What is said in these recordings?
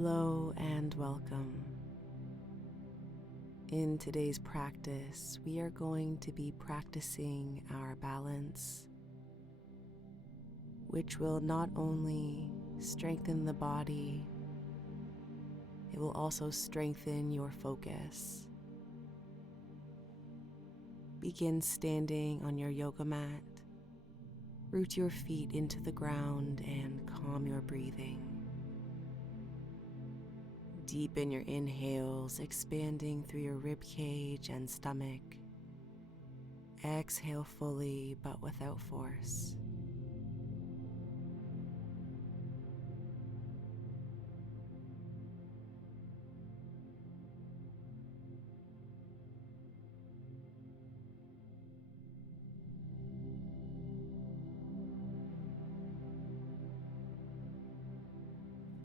Hello and welcome. In today's practice, we are going to be practicing our balance, which will not only strengthen the body, it will also strengthen your focus. Begin standing on your yoga mat. Root your feet into the ground and calm your breathing. Deepen your inhales, expanding through your rib cage and stomach. Exhale fully but without force.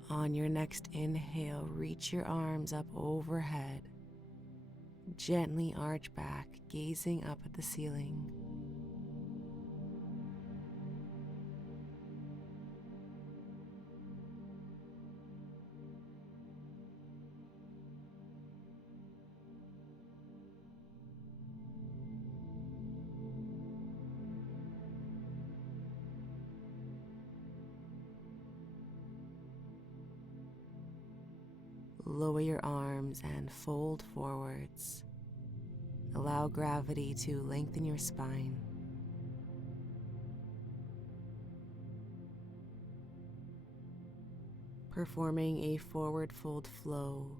On your next inhale, reach your arms up overhead. Gently arch back, gazing up at the ceiling. Lower your arms and fold forwards. Allow gravity to lengthen your spine. Performing a forward fold flow.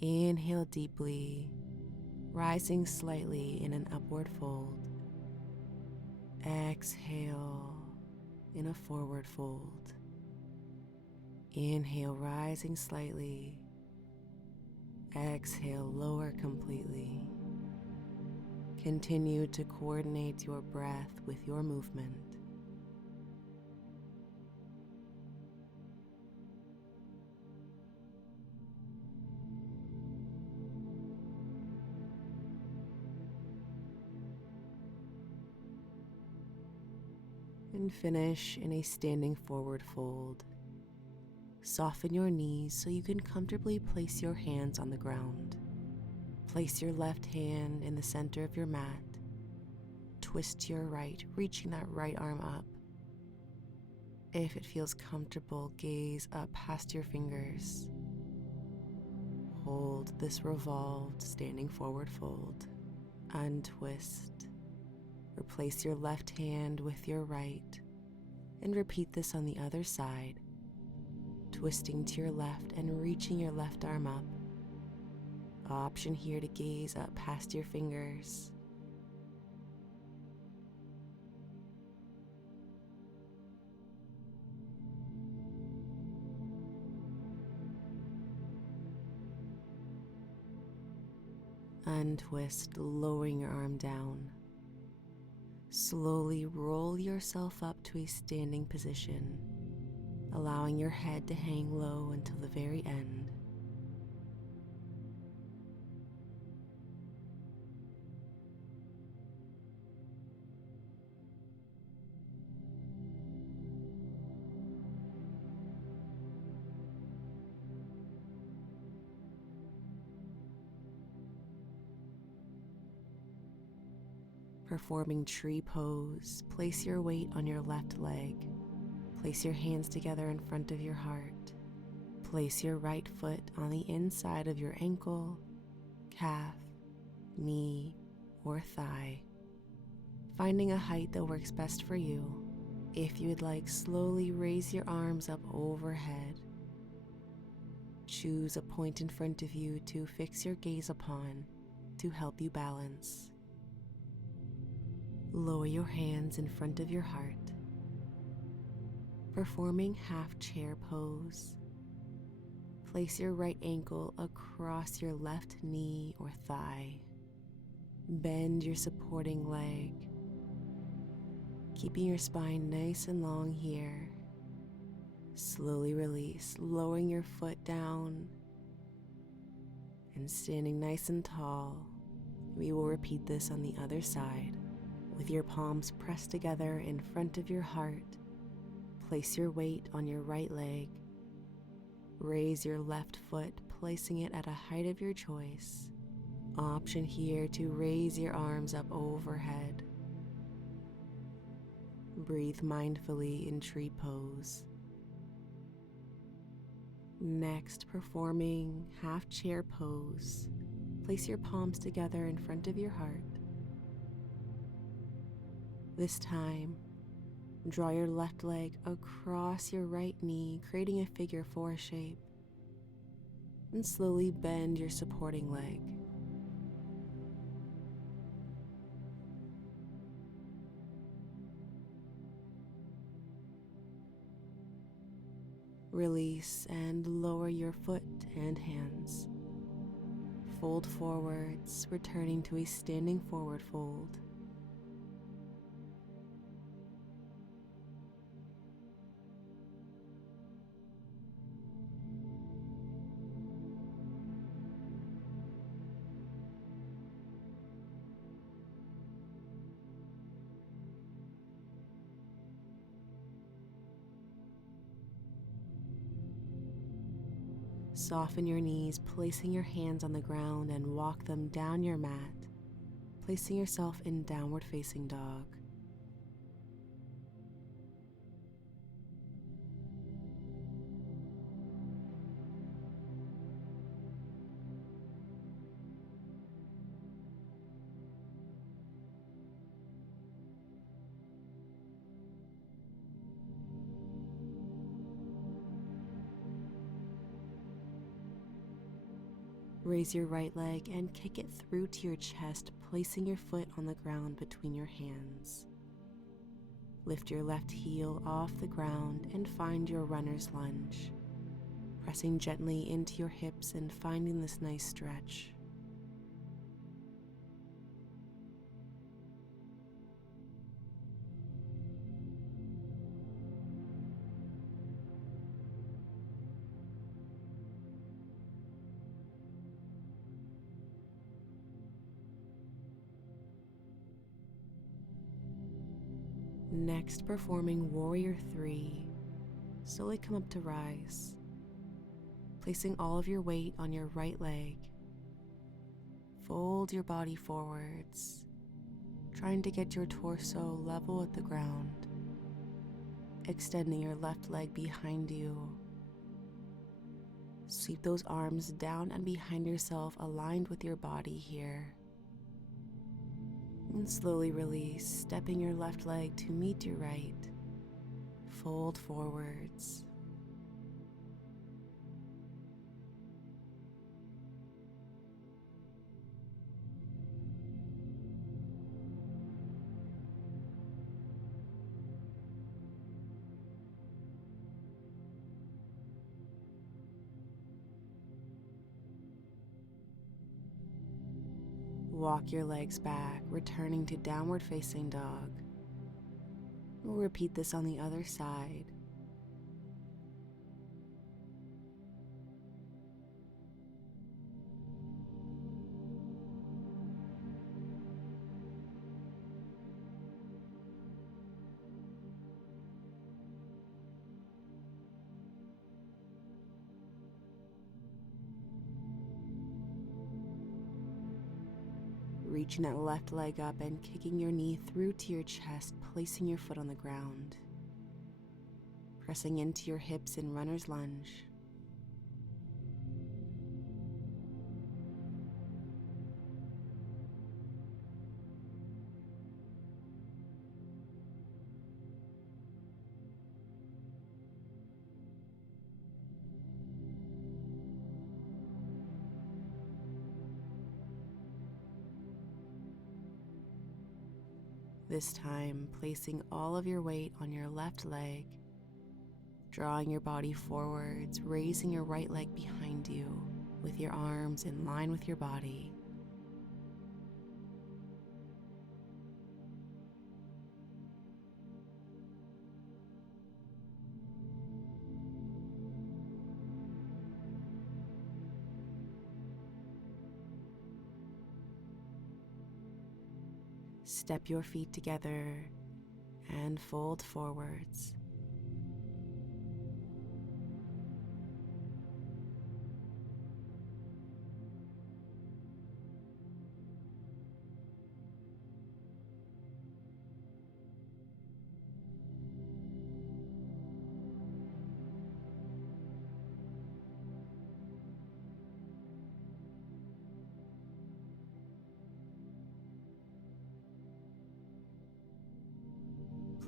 Inhale deeply, rising slightly in an upward fold. Exhale in a forward fold. Inhale, rising slightly. Exhale, lower completely. Continue to coordinate your breath with your movement. And finish in a standing forward fold. Soften your knees so you can comfortably place your hands on the ground. Place your left hand in the center of your mat. Twist to your right, reaching that right arm up. If it feels comfortable, gaze up past your fingers. Hold this revolved standing forward fold. Untwist. Replace your left hand with your right, and repeat this on the other side. Twisting to your left and reaching your left arm up. Option here to gaze up past your fingers. Untwist, lowering your arm down. Slowly roll yourself up to a standing position, allowing your head to hang low until the very end. Performing tree pose, place your weight on your left leg. Place your hands together in front of your heart. Place your right foot on the inside of your ankle, calf, knee, or thigh, finding a height that works best for you. If you would like, slowly raise your arms up overhead. Choose a point in front of you to fix your gaze upon to help you balance. Lower your hands in front of your heart. Performing half chair pose. Place your right ankle across your left knee or thigh. Bend your supporting leg, keeping your spine nice and long here. Slowly release, lowering your foot down and standing nice and tall. We will repeat this on the other side. With your palms pressed together in front of your heart, place your weight on your right leg. Raise your left foot, placing it at a height of your choice. Option here to raise your arms up overhead. Breathe mindfully in tree pose. Next, performing half chair pose. Place your palms together in front of your heart. This time, draw your left leg across your right knee, creating a figure 4 shape, and slowly bend your supporting leg. Release and lower your foot and hands. Fold forwards, returning to a standing forward fold. Soften your knees, placing your hands on the ground and walk them down your mat, placing yourself in downward facing dog. Raise your right leg and kick it through to your chest, placing your foot on the ground between your hands. Lift your left heel off the ground and find your runner's lunge, pressing gently into your hips and finding this nice stretch. Next, performing Warrior 3, slowly come up to rise, placing all of your weight on your right leg. Fold your body forwards, trying to get your torso level with the ground, extending your left leg behind you. Sweep those arms down and behind yourself, aligned with your body here. And slowly release, stepping your left leg to meet your right. Fold forwards. Walk your legs back, returning to downward facing dog. We'll repeat this on the other side. Reaching that left leg up and kicking your knee through to your chest, placing your foot on the ground. Pressing into your hips in runner's lunge. This time, placing all of your weight on your left leg, drawing your body forwards, raising your right leg behind you with your arms in line with your body. Step your feet together and fold forwards.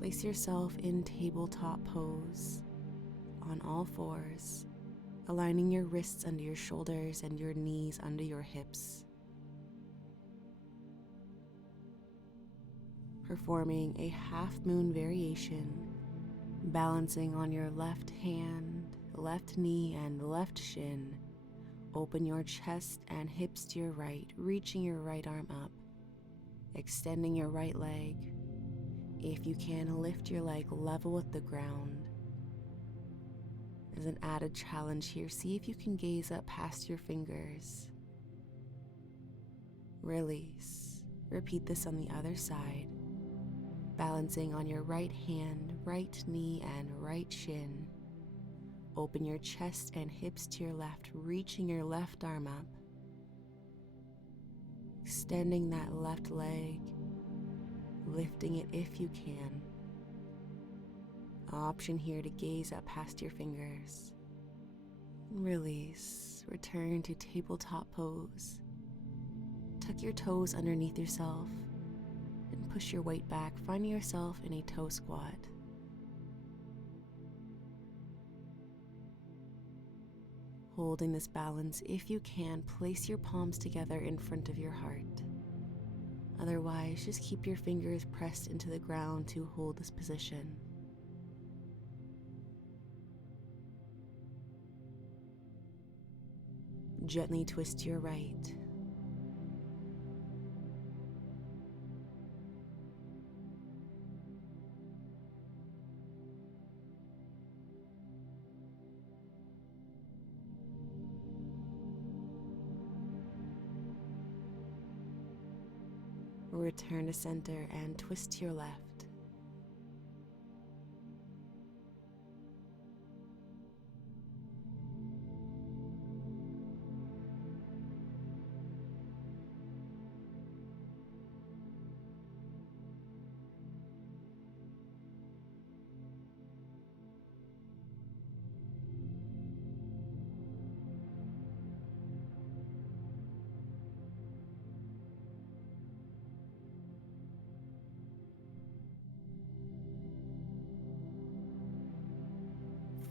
Place yourself in tabletop pose on all fours, aligning your wrists under your shoulders and your knees under your hips. Performing a half moon variation, balancing on your left hand, left knee, and left shin. Open your chest and hips to your right, reaching your right arm up, extending your right leg. If you can, lift your leg level with the ground. As an added challenge here, see if you can gaze up past your fingers. Release. Repeat this on the other side. Balancing on your right hand, right knee, and right shin. Open your chest and hips to your left, reaching your left arm up. Extending that left leg, lifting it if you can. Option here to gaze up past your fingers. Release. Return to tabletop pose. Tuck your toes underneath yourself and push your weight back, finding yourself in a toe squat. Holding this balance, if you can, place your palms together in front of your heart. Otherwise, just keep your fingers pressed into the ground to hold this position. Gently twist to your right. Return to center and twist to your left.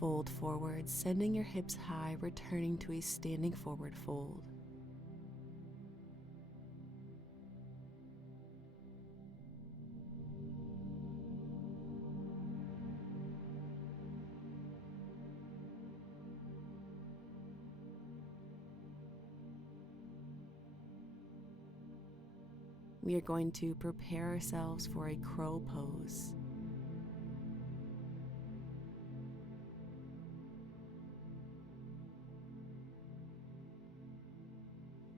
Fold forward, sending your hips high, returning to a standing forward fold. We are going to prepare ourselves for a crow pose.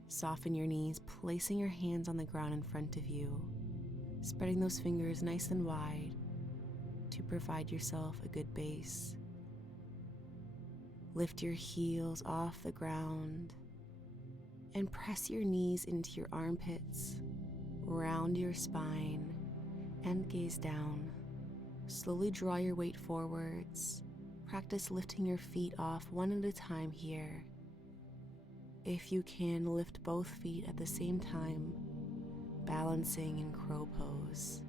Soften your knees, placing your hands on the ground in front of you, spreading those fingers nice and wide to provide yourself a good base. Lift your heels off the ground and press your knees into your armpits, round your spine, and gaze down. Slowly draw your weight forwards. Practice lifting your feet off one at a time here. If you can, lift both feet at the same time, balancing in crow pose.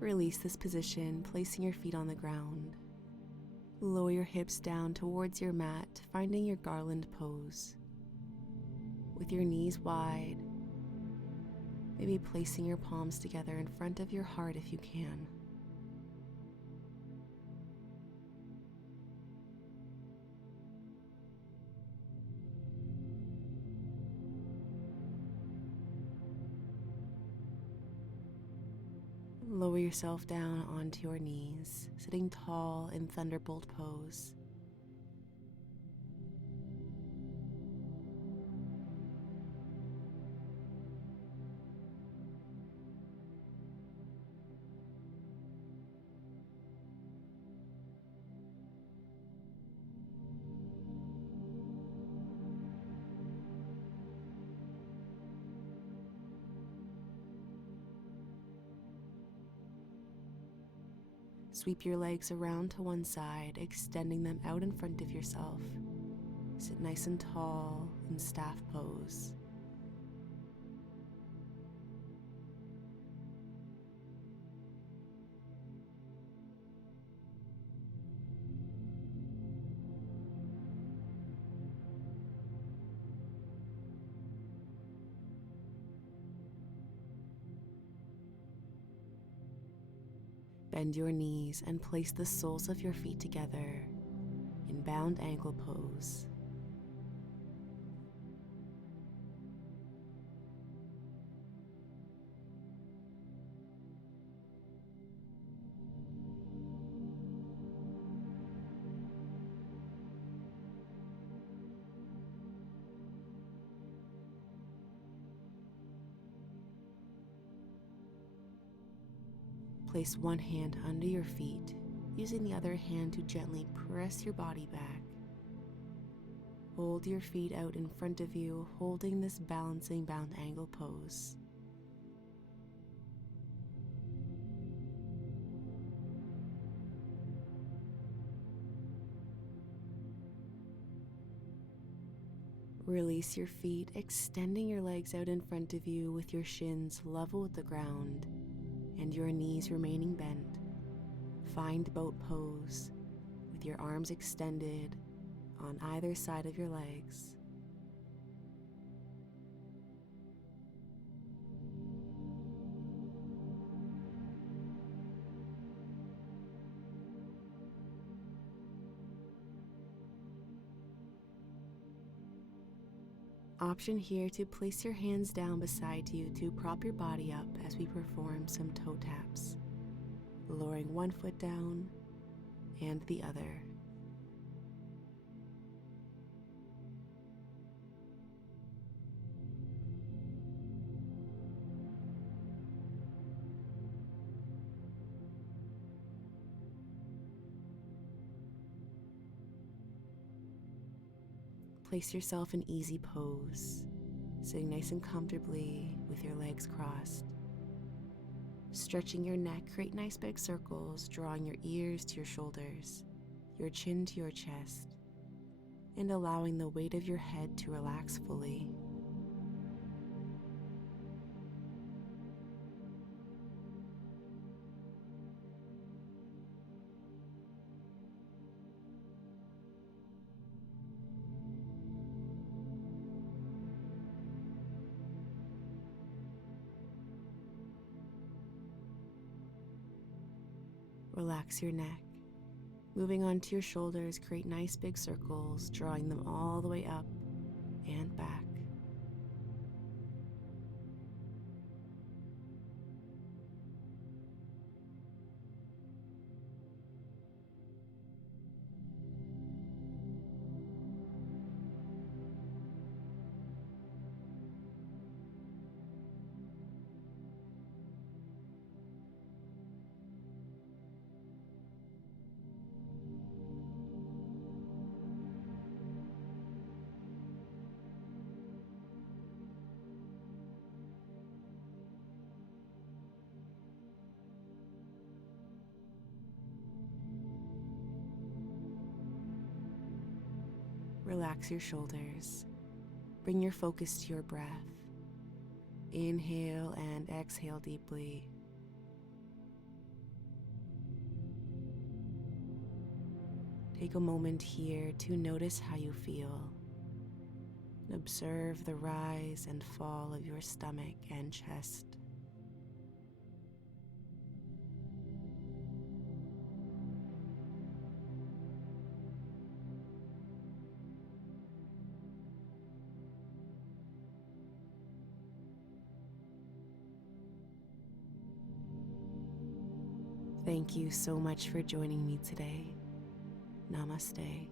Release this position, placing your feet on the ground. Lower your hips down towards your mat, finding your garland pose. With your knees wide, maybe placing your palms together in front of your heart if you can. Lower yourself down onto your knees, sitting tall in thunderbolt pose. Sweep your legs around to one side, extending them out in front of yourself. Sit nice and tall in staff pose. Bend your knees and place the soles of your feet together in bound ankle pose. Place one hand under your feet, using the other hand to gently press your body back. Hold your feet out in front of you, holding this balancing bound angle pose. Release your feet, extending your legs out in front of you with your shins level with the ground and your knees remaining bent. Find boat pose with your arms extended on either side of your legs. Option here to place your hands down beside you to prop your body up as we perform some toe taps, lowering one foot down and the other. Place yourself in easy pose, sitting nice and comfortably with your legs crossed. Stretching your neck, create nice big circles, drawing your ears to your shoulders, your chin to your chest, and allowing the weight of your head to relax fully. Relax your neck. Moving on to your shoulders, create nice big circles, drawing them all the way up and back. Relax your shoulders. Bring your focus to your breath. Inhale and exhale deeply. Take a moment here to notice how you feel. Observe the rise and fall of your stomach and chest. Thank you so much for joining me today. Namaste.